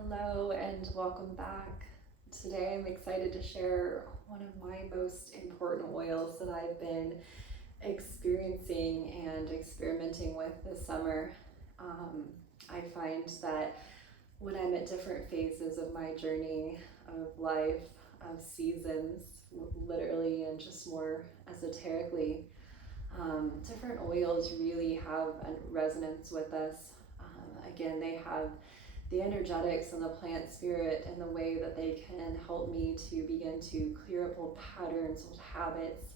Hello and welcome back. Today I'm excited to share one of my most important oils that I've been experiencing and experimenting with this summer. I find that when I'm at different phases of my journey of life, of seasons, literally and just more esoterically, different oils really have a resonance with us. Again, they have the energetics and the plant spirit and the way that they can help me to begin to clear up old patterns, old habits,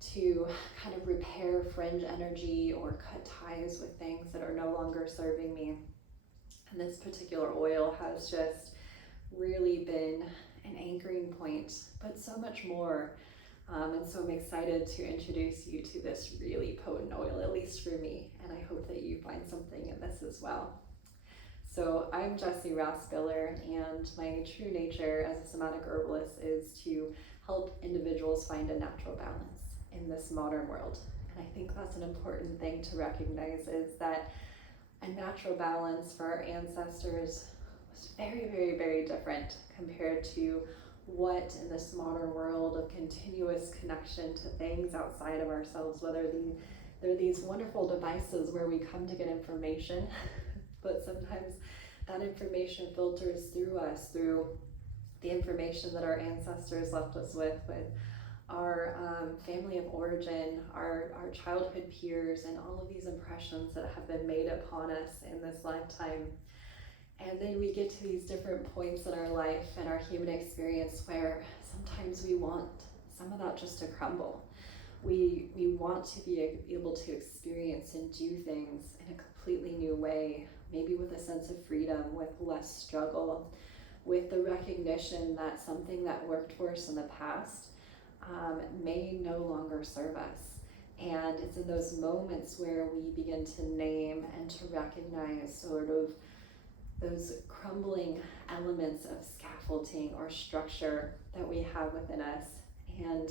to kind of repair fringe energy or cut ties with things that are no longer serving me. And this particular oil has just really been an anchoring point, but so much more. And so I'm excited to introduce you to this really potent oil, at least for me, and I hope that you find something in this as well. So I'm Jessie Raspiller, and my true nature as a somatic herbalist is to help individuals find a natural balance in this modern world. And I think that's an important thing to recognize, is that a natural balance for our ancestors was very, very, very different compared to what in this modern world of continuous connection to things outside of ourselves, whether they're these wonderful devices where we come to get information, but sometimes that information filters through us, through the information that our ancestors left us with our family of origin, our childhood peers, and all of these impressions that have been made upon us in this lifetime. And then we get to these different points in our life and our human experience where sometimes we want some of that just to crumble. We want to be able to experience and do things in a completely new way, maybe with a sense of freedom, with less struggle, with the recognition that something that worked for us in the past may no longer serve us. And it's in those moments where we begin to name and to recognize sort of those crumbling elements of scaffolding or structure that we have within us. And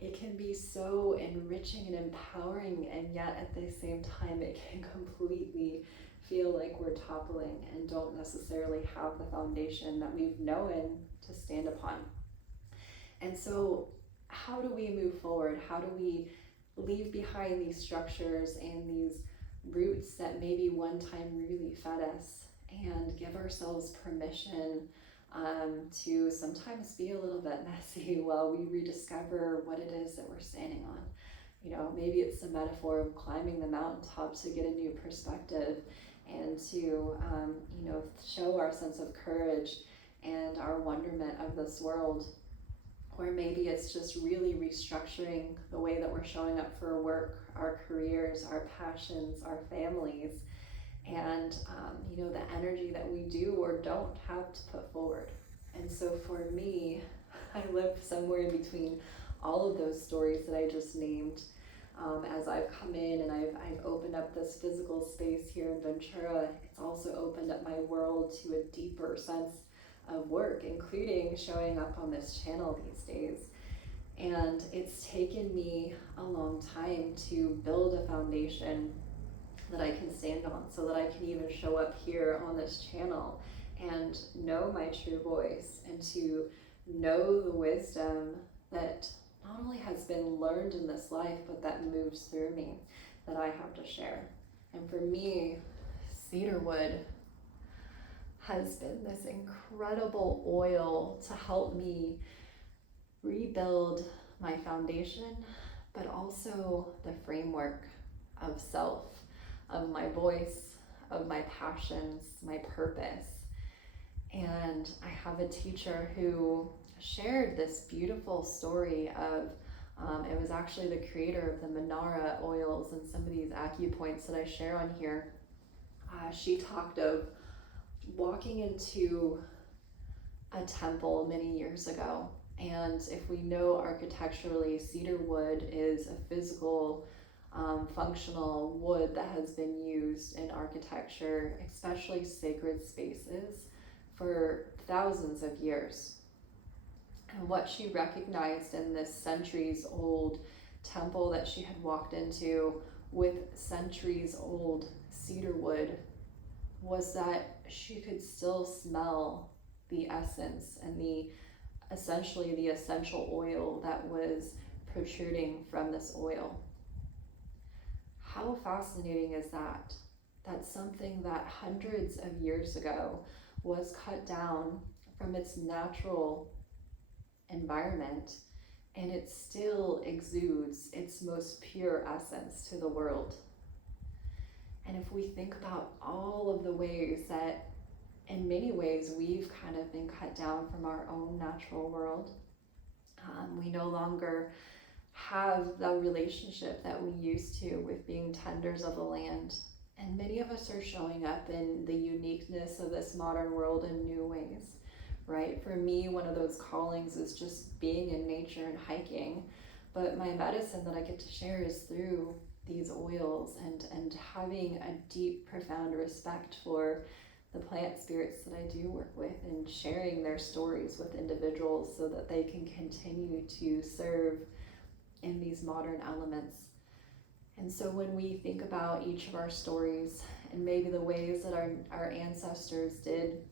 it can be so enriching and empowering, and yet at the same time it can completely feel like we're toppling and don't necessarily have the foundation that we've known to stand upon. And so how do we move forward? How do we leave behind these structures and these roots that maybe one time really fed us, and give ourselves permission to sometimes be a little bit messy while we rediscover what it is that we're standing on? You know, maybe it's a metaphor of climbing the mountaintop to get a new perspective and to, show our sense of courage and our wonderment of this world. Or maybe it's just really restructuring the way that we're showing up for work, our careers, our passions, our families, and the energy that we do or don't have to put forward. And so for me, I live somewhere in between all of those stories that I just named. As I've come in and I've opened up this physical space here in Ventura, it's also opened up my world to a deeper sense of work, including showing up on this channel these days. And it's taken me a long time to build a foundation that I can stand on, so that I can even show up here on this channel and know my true voice, and to know the wisdom that not only has been learned in this life, but that moves through me, that I have to share. And for me, cedarwood has been this incredible oil to help me rebuild my foundation, but also the framework of self, of my voice, of my passions, my purpose. And I have a teacher who shared this beautiful story of, it was actually the creator of the Manara oils and some of these acupoints that I share on here. She talked of walking into a temple many years ago. And if we know architecturally, cedarwood is a physical functional wood that has been used in architecture, especially sacred spaces, for thousands of years. And what she recognized in this centuries old temple that she had walked into with centuries old cedarwood was that she could still smell the essence and essentially the essential oil that was protruding from this oil. How fascinating is that? That's something that hundreds of years ago was cut down from its natural environment, and it still exudes its most pure essence to the world. And if we think about all of the ways that, in many ways, we've kind of been cut down from our own natural world, we no longer have the relationship that we used to with being tenders of the land. And many of us are showing up in the uniqueness of this modern world in new ways, right? For me, one of those callings is just being in nature and hiking. But my medicine that I get to share is through these oils and having a deep, profound respect for the plant spirits that I do work with, and sharing their stories with individuals so that they can continue to serve in these modern elements. And so when we think about each of our stories and maybe the ways that our ancestors did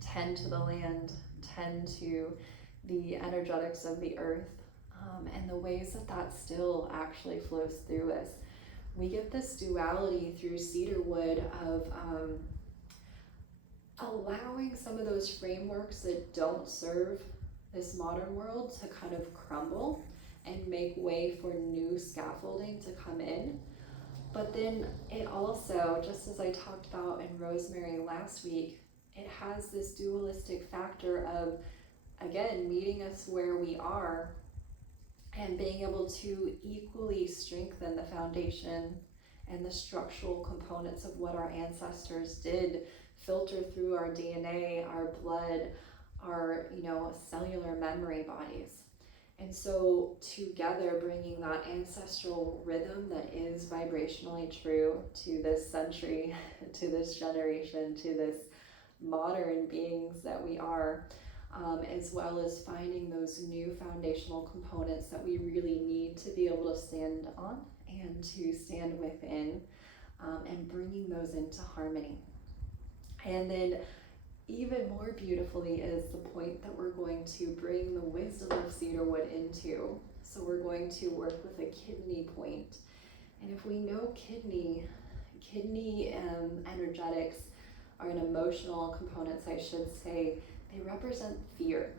tend to the land, tend to the energetics of the earth, and the ways that that still actually flows through us, we get this duality through Cedarwood of allowing some of those frameworks that don't serve this modern world to kind of crumble and make way for new scaffolding to come in. But then it also, just as I talked about in Rosemary last week, it has this dualistic factor of, again, meeting us where we are and being able to equally strengthen the foundation and the structural components of what our ancestors did filter through our DNA, our blood, our, cellular memory bodies. And so together, bringing that ancestral rhythm that is vibrationally true to this century, to this generation, to this modern beings that we are, as well as finding those new foundational components that we really need to be able to stand on and to stand within, and bringing those into harmony. And then even more beautifully is the point that we're going to bring the wisdom of Cedarwood into. So we're going to work with a kidney point. And if we know kidney energetics are an emotional components, I should say, they represent fear.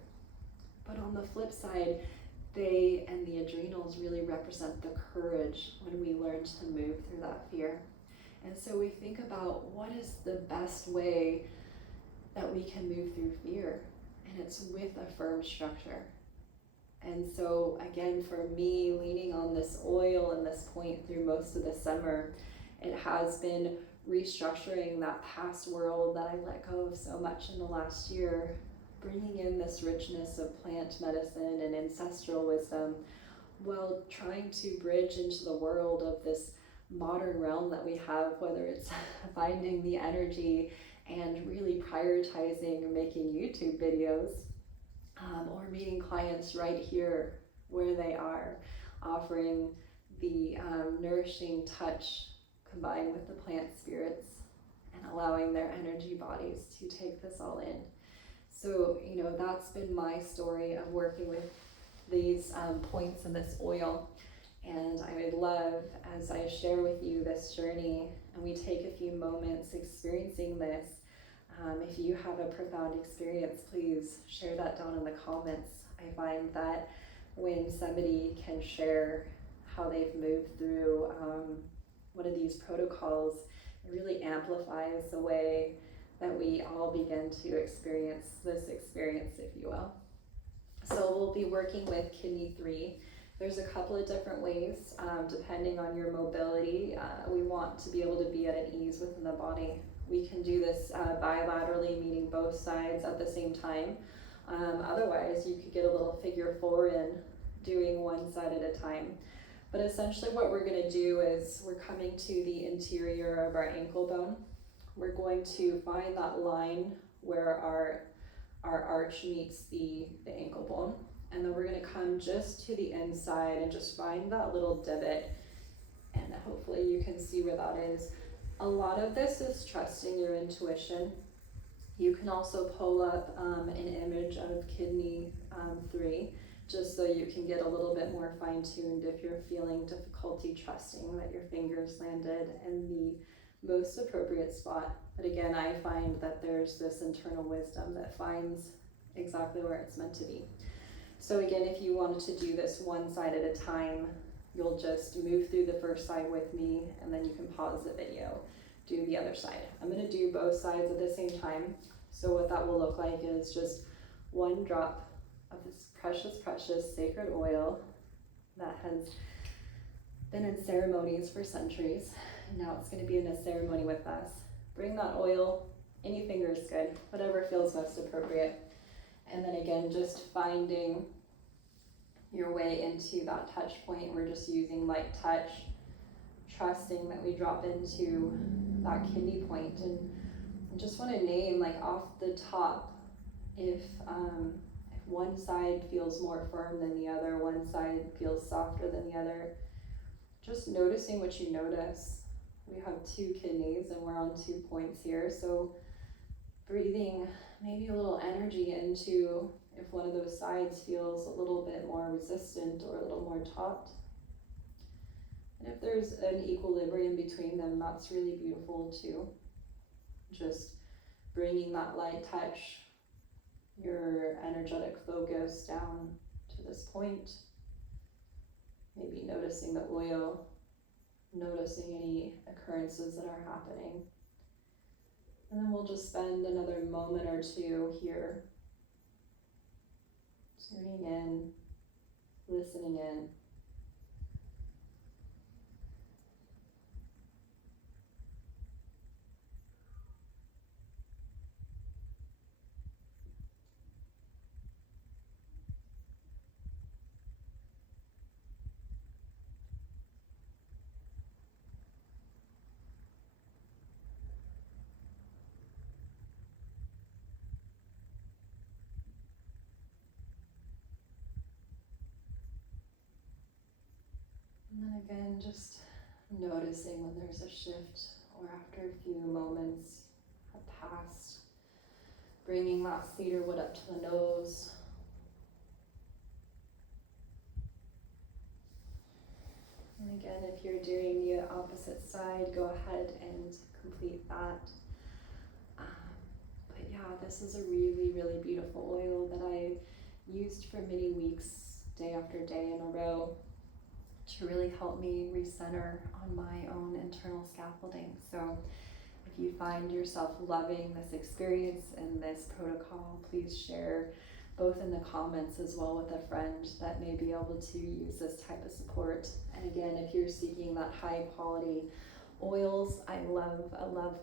But on the flip side, they and the adrenals really represent the courage when we learn to move through that fear. And so we think about what is the best way that we can move through fear, and it's with a firm structure. And so again, for me, leaning on this oil and this point through most of the summer, it has been restructuring that past world that I let go of so much in the last year, bringing in this richness of plant medicine and ancestral wisdom, while trying to bridge into the world of this modern realm that we have, whether it's finding the energy and really prioritizing making YouTube videos, or meeting clients right here where they are, offering the nourishing touch combined with the plant spirits and allowing their energy bodies to take this all in. So, that's been my story of working with these points in this oil. And I would love, as I share with you this journey, and we take a few moments experiencing this, if you have a profound experience, please share that down in the comments. I find that when somebody can share how they've moved through one of these protocols, it really amplifies the way that we all begin to experience this experience, if you will. So we'll be working with kidney 3. There's a couple of different ways, depending on your mobility. We want to be able to be at an ease within the body. We can do this bilaterally, meaning both sides at the same time. Otherwise, you could get a little figure 4 in, doing one side at a time. But essentially what we're going to do is we're coming to the interior of our ankle bone. We're going to find that line where our arch meets the ankle bone. And then we're going to come just to the inside and just find that little divot. And hopefully you can see where that is. A lot of this is trusting your intuition You can also pull up an image of kidney 3, just so you can get a little bit more fine-tuned if you're feeling difficulty trusting that your fingers landed in the most appropriate spot. But again, I find that there's this internal wisdom that finds exactly where it's meant to be. So again, if you wanted to do this one side at a time, you'll just move through the first side with me, and then you can pause the video, do the other side. I'm going to do both sides at the same time. So what that will look like is just one drop of this precious, precious sacred oil that has been in ceremonies for centuries. And now it's going to be in a ceremony with us. Bring that oil, any finger is good, whatever feels most appropriate. And then again, just finding your way into that touch point. We're just using light touch, trusting that we drop into that kidney point. And I just want to name, like off the top, if one side feels more firm than the other, one side feels softer than the other, just noticing what you notice. We have 2 kidneys and we're on 2 points here, so breathing maybe a little energy into if one of those sides feels a little bit more resistant or a little more taut. And if there's an equilibrium between them, that's really beautiful too. Just bringing that light touch, your energetic focus down to this point. Maybe noticing the oil, noticing any occurrences that are happening. And then we'll just spend another moment or 2 here, tuning in, listening in. And then again, just noticing when there's a shift or after a few moments have passed, bringing that cedarwood up to the nose. And again, if you're doing the opposite side, go ahead and complete that. But yeah, this is a really, really beautiful oil that I used for many weeks, day after day in a row, to really help me recenter on my own internal scaffolding. So if you find yourself loving this experience and this protocol, please share both in the comments as well with a friend that may be able to use this type of support. And again, if you're seeking that high quality oils, I love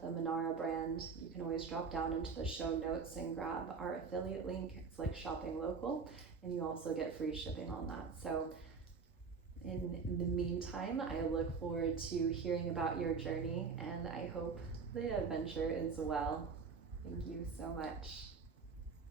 the Manara brand. You can always drop down into the show notes and grab our affiliate link. It's like shopping local, and you also get free shipping on that. So in the meantime, I look forward to hearing about your journey, and I hope the adventure is well. Thank you so much.